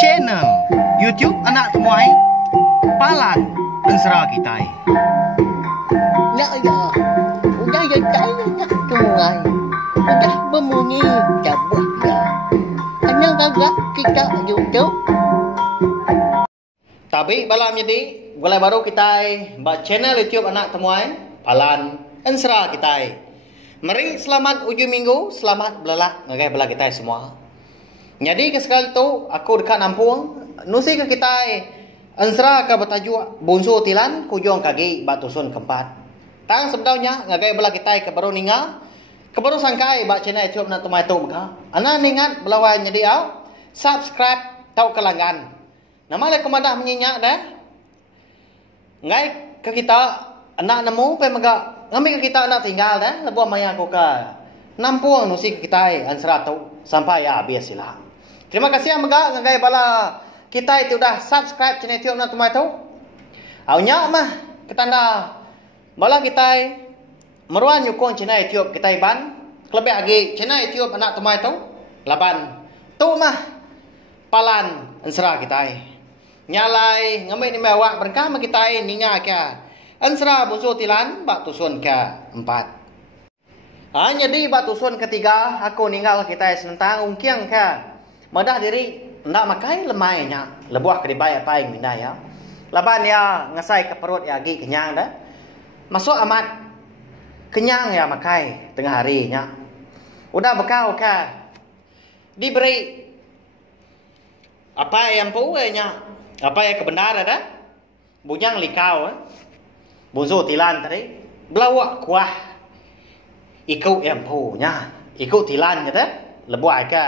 channel YouTube anak temuai Palan Ensra Kitai. Nak ya, udah ya saya nak tungai, udah berbunyi cabut ya. Anak agak kita YouTube. Tapi malam jadi mulai baru kita buat channel YouTube anak temuai Palan Ensra Kitai. Mari selamat ujung minggu, selamat belalak ngagai bela kita semua. Jadi sekali tu aku dekat Nampung, nusi ke kita Ensra ke bertajuk Bunsu Tilan Kujong Kagi Batusun Keempat. Tang sebenarnya ngagai bela kita ke baru ningal, ke baru sangkai buat channel YouTube anak temuai tu maka. Anak ingat belawan jadi au subscribe tau kelangan. Nama le komandah menyenyak dah. Ngai ke kita anak nemu pe maga ngambil ke kita anak tinggal dah lebuh maya aku ke Nampung nusi ke kita Ensra tu sampai ya habis sila. Terima kasih maga ngai bala kita itu dah subscribe channel YouTube anak temai tu. Aunya mah ketanda bala kita meruan nyukung channel YouTube kita ban lebih lagi channel YouTube anak temai tu laban tu mah Palan Ensra kita. Nyalai ngambil ni mewak berkah mak kita ninga ka Ensra Bunsu Tilan Batusun ke-4. Jadi Batusun ketiga aku ninggal kita senentang ungkiang ka madah diri ndak makai lemainya lebuah ke dibai apa yang minda ya. Laban ya ngasai ke perut ya agi kenyang dah. Masuk amat kenyang ya makai tengah harinya. Udah bekau ka diberi apa yang punya apa yang kebenaran dah. Bujang likau Bunsu Tilan tadi belawak kuah ikut yang punya ikut Tilan kata lebuai ka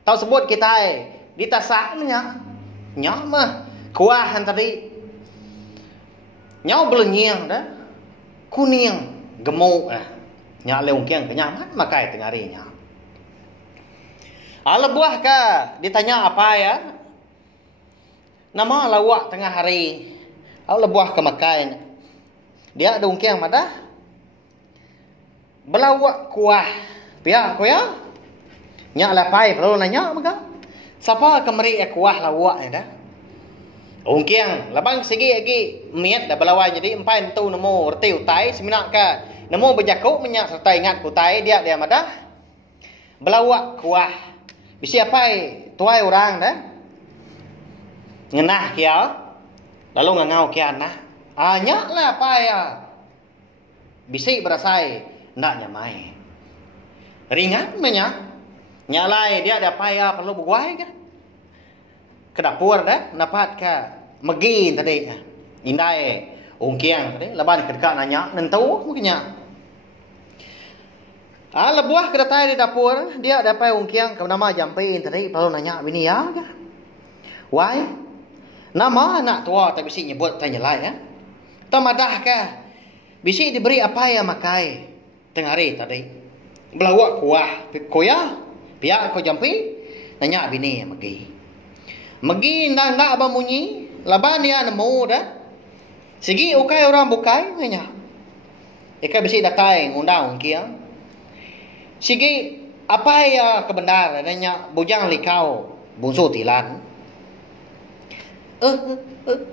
tahu sebut kita ditasaknya nyak mah kuah tadi nyau belenyiang dah kuning gemuk nyak leung kiang kenyang makai tengah harinya lebuah ka ditanya apa ya nama lawak tengah hari lebuah ke makai dia ada ungkiang madah belawak kuah pihak ko ya nyak lapai perlu nanya maka siapa kemeri kuah lawak dah ungkiang labang segi lagi miat dah belawai jadi empai tu nemu reti utai seminak ka nemu berjakuk minyak serta ingat kutai dia madah belawak kuah bisi apa tuai orang dah ngenah kia lalu ngangau kia nah nyak lah apa ya bisi berasai nak nyamai ringan menyak nyalai dia ada apa ya perlu berguai ke dapur dah dapat ke megin tadi indai ungkiang tadi laban kedekat nanya nentu mungkinnya lebuah kedatai di dapur dia dapat ungkiang ke nama jampin tadi perlu nanya bini ya ke why nama anak tua tak bisi nyebut tanya lai ya tamadah ke bisi diberi apa ya makai tengah hari tadi belawak kuah koya pihak ko jampi nanya bini magi ndak bamunyi laban dia nemu dah segi ukai orang bukai nanya eka bisi datai ngundang kiang segi apa ya kebenar nanya bujang likau Bunsu Tilan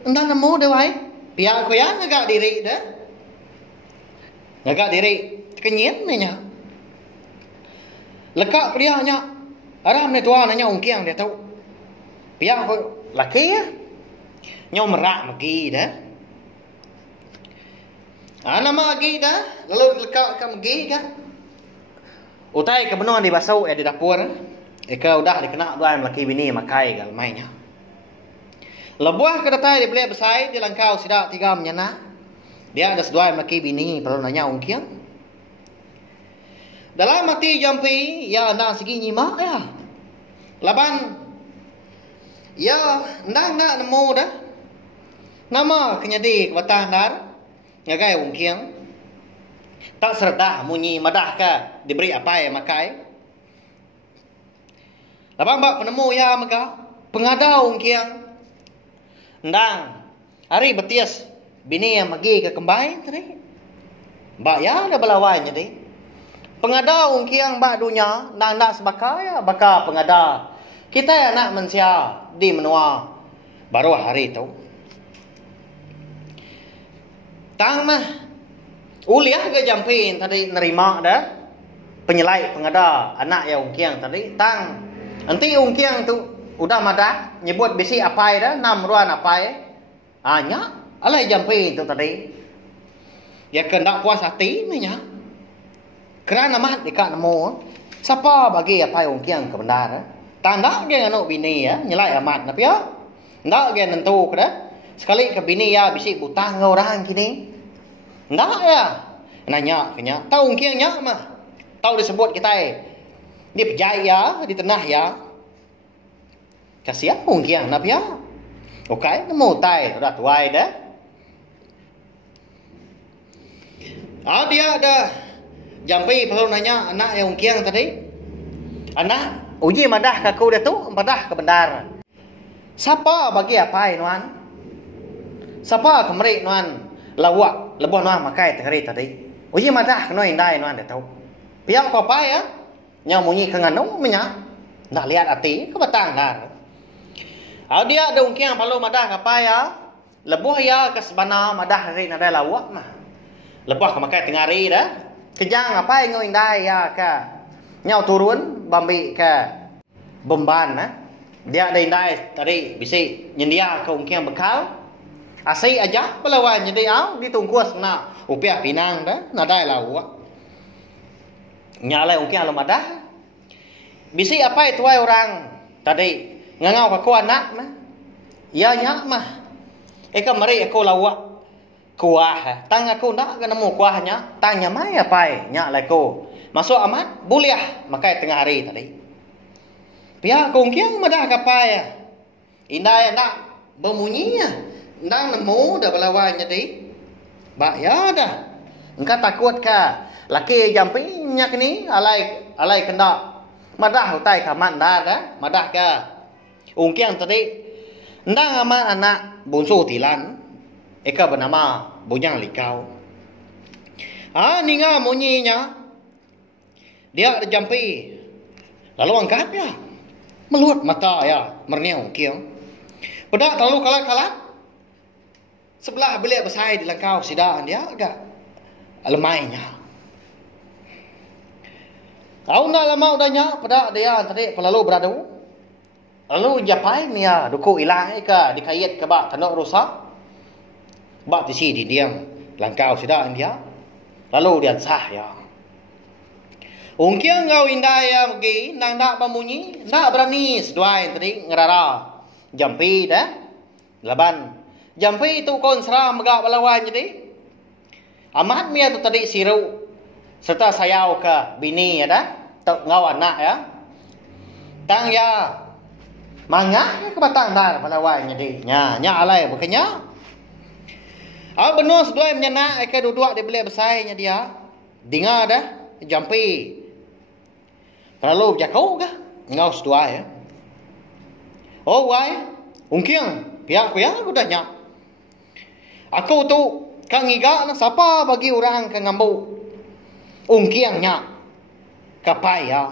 ndak nemu dah wai pihak ko ya ngagak diri dah ngagak diri kenyit nanya lekak dia nya aram ni tua nanya ungkiang dia tahu pihak laki ya nyau merak magi dah nama magi dah lalu lekak ke magi kan utai ke benar di basau di dapur eka udah dikena dua laki bini makai gal mainnya lebuah ke datai di belia besai di langkau sidak tiga menyana dia ada sedua laki bini perlu nanya ungkiang dalam mati jampi ya ndak segi nyimak ya laban ya ndak nemu dah nama kenyadi kebatang dar ngagai ungkiang tak serdah munyi madah ka diberi apa ya makai laban bak penemu ya maka pengadau ungkiang ndang hari betias bini yang magi ke kembai tadi bak ya ada belawai jadi pengada ungkiang bak dunya nang nak sebaka ya baka pengada Kita anak manusia di menua baru hari itu. Tang mah uliah ke jampin tadi nerima dah penyelai pengada anak yang ungkiang tadi tang nanti ungkiang tu udah madah nyebut bisi apai dah 6 ruan apai anya alai jampin tu tadi ya kendak puas hati nya kerana mah dekat nemu siapa bagi apai ungkiang ke benar tanda dia nganu bini ya nyelai amat napi ya ndak ge nentu ke dah sekali ke bini ya bisi butang orang kini ndak ya nanya kenya tahu ungkiangnya mah tahu disebut kita di pejaya di tanah ya kasihan ungkiang nap ya okai nemu tai udah tuai dah dia ada jampi perlu nanya anak yang ungkiang tadi anak uji madah kaku dia tu madah ke benar siapa bagi apa nuan siapa kemari nuan lawak lebih nuan makai tengari tadi uji madah nuan indai nuan dia tahu pihak apa ya yang munyi kenganu menya nak lihat hati ke batang dah dia ada ungkiang perlu madah apa ya lebih ya ke sebana madah hari nada lawak mah lebih ke makai tengari dah kejang apa yang indai ya ke nyau turun bambi ke Bomban dia ada indai tadi bisi nyendia ke ungkiang bekal asai aja belawan jadi ditungkus na upiah pinang dah nadai lawa nyalai ungkiang lemadah bisi apa itu orang tadi ngangau ke anak mah ya nyak mah mari aku lawa kuah tang aku nak nemu kuahnya tanya mai apa nyak lai ko masuk amat buliah makai tengah hari tadi pihak kongkiang madah kapai indai nak bemunyinya nang nemu dah belawan jadi bak ya dah engkau takut ka laki jampinya kini alai kena madah utai kaman dah madah ka ungkiang tadi ndang ama anak bunsu tilan eka bernama Bujang Likau ninga munyinya dia ada jampi lalu angkat ya meluat mata ya merniau kiang pedak terlalu kalah sebelah bilik besar di langkau sidaan dia agak lemainya tahu nak lama udahnya pedak dia tadi pelalu beradu lalu japai nia duku hilang ke dikait ke bak tanduk rusak bak tisi di diam langkau sidaan dia lalu dia sah ya ungkiang ngau indai ya pergi nang nak bemunyi nak berani seduai tadi ngerara jampi dah laban jampi itu kon seram megak belawan jadi amat mia tu tadi siru serta sayau ke bini ya dah tok ngau anak ya tang ya mangak ke batang dah belawan jadi nya alai bukannya benua seduai menyana ke duduk di bilik besarnya dia dengar dah jampi terlalu jakau kah? Ngau sedua ya. Oh wai, ungkiang pihak ku ya aku tanya. Aku tu kang iga na siapa bagi orang ke ngambu ungkiangnya kapai ya.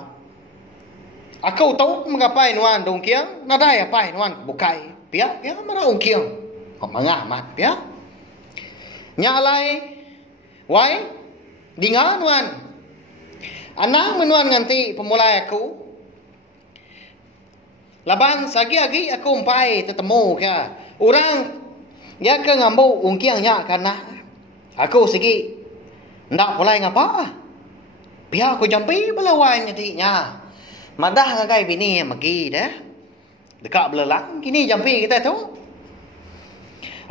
Aku tahu mengapai nuan ungkiang nadai apa nuan bukai pihak ya mana ungkiang. Oh mangah mat pihak. Nyalai wai dinga nuan anak menuan nganti pemulai aku laban sagi-agi aku umpai tetemu ke orang ya ke ngambu ungkiangnya karena aku segi ndak pulai ngapa biar aku jampi belawan nyatinya madah ngagai bini magi dah dekat belelang kini jampi kita tu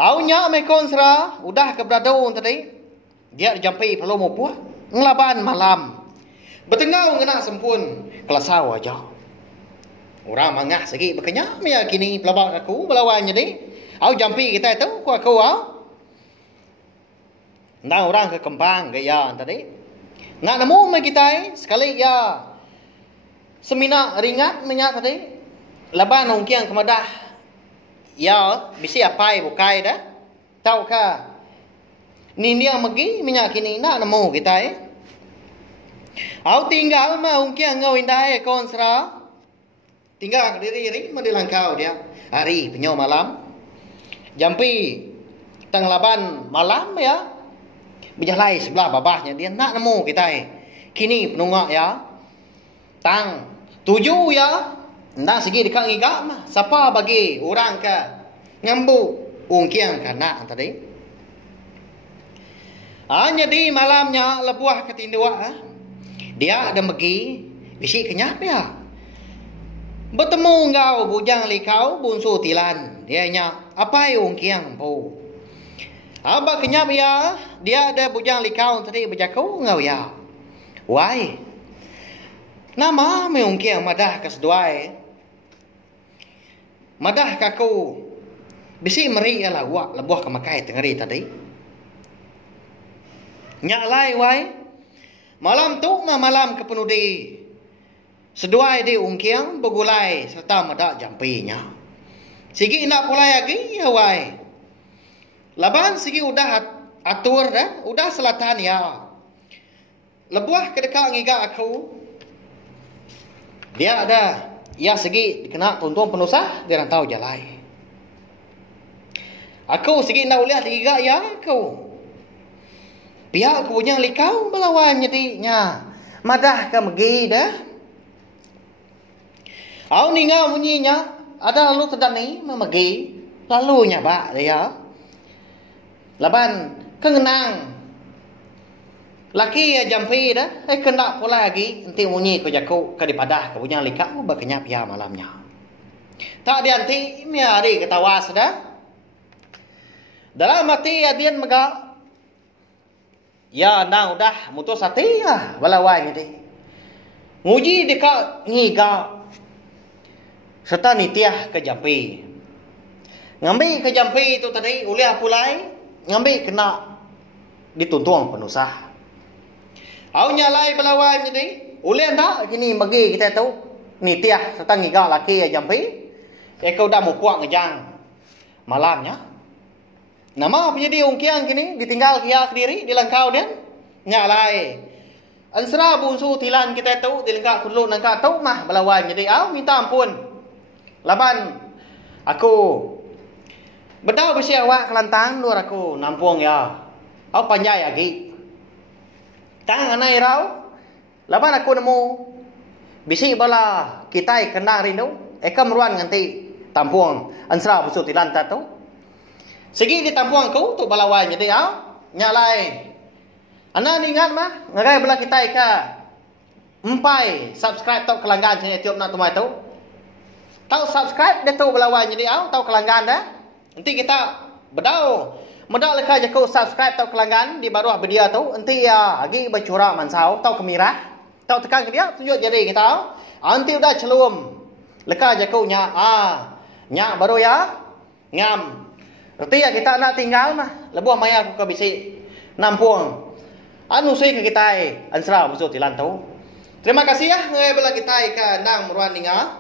aunya mekon sera udah ke bradau tadi dia jampi perlu mau puah ngelaban malam bertengah ngena sempun kelasau aja. Orang mangah segi bekenya meyakini pelabak aku belawan jadi. Au jampi kita itu ku aku Nah orang ke kembang gaya tadi. Nak nemu mai kita sekali ya. Semina ringat minyak tadi. Laban ungkiang kemadah. Ya bisi apai bukai dah. Tahu ka? Ni dia megi minyak kini nak nemu kita Au tinggal mah ungkiang ngau indai kon sera. tinggal diri ri melangkau dia hari penyo malam jampi tang laban malam ya berjalan sebelah babahnya dia nak nemu kita kini penungak ya tang 7 ya ndak segi dekat ngigak mah siapa bagi orang ke ngambu ungkiang kana tadi hanya di malamnya lebuah ketindua dia ada megi bisi kenyap ya bertemu engkau bujang likau bunsu tilan dia nya apa ungkiang po aba kenyap ya dia ada bujang likau tadi berjaku engkau ya wai nama meungkiang madah keseduai madah kaku bisi meri ala wa lebuah kemakai tengari tadi nyalai wai malam tu mah malam kepenudi seduai di ungkiang begulai serta madak jampinya sigi nak pulai lagi ya wai laban sigi udah atur dah udah selatan ya lebuah kedekat ngiga aku dia ada ya segi kena tuntuan penusah dia tahu jalai aku segi nak uliah tiga ya aku pihak aku punya likau melawan jadinya madah ke megi dah au ninga bunyinya ada lalu terdani memegi lalunya bak dia laban kengenang laki ya jampi dah kena pula lagi nanti bunyi ko jaku ke dipadah ke punya likau berkenyap ya malamnya tak dianti mi hari ketawa dah dalam mati adian mega ya nang udah mutus hati ya balawai ni nguji dekat ngiga serta nitiah ke jampi ngambil ke jampi itu tadi uliah pulai ngambil kena dituntung penusah au nyalai balawai ni uliah dah kini bagi kita tahu nitiah serta ngiga laki ya jampi kau dah mau puak ngejang malamnya nama menjadi ungkiang kini ditinggal kia diri di langkau dia nyalai ansra bunsu tilan kita tahu di langkau kulo nangka tahu mah balawai jadi au minta ampun laban aku bedau besi awak kelantang luar aku nampung ya au panjai lagi tang anai rau laban aku nemu bisi bala kita kena rindu eka meruan nganti tampung ansra bunsu tilan ta tahu segi di tampung aku tu balawai jadi au nyalai ana ni ingat mah ngagai bala kita ka empai subscribe tau kelanggan channel YouTube nak tumai tu tahu subscribe dia tu balawai jadi au tahu kelanggan dah nanti kita bedau modal leka jaku subscribe tahu kelanggan di baruah video tu nanti ya agi bacura mansau tahu kemirah tahu tekan ke dia tunjuk jadi kita au nanti udah celum leka jaku nya nya baru ya ngam berarti ya kita nak tinggal mah lebuah maya aku ke bisi nampung anu sih ke kita ansra musuh tilan tu terima kasih ya ngai bela kita ka nang meruan ninga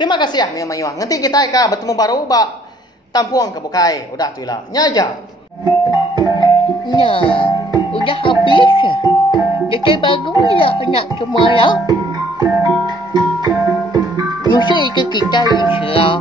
terima kasih ya memang yang nanti kita ka bertemu baru ba tampung ke bukai udah tu lah nyaja Ya, udah habis ya. Jadi bagus ya nak semua ya. Musuh itu kita Islam.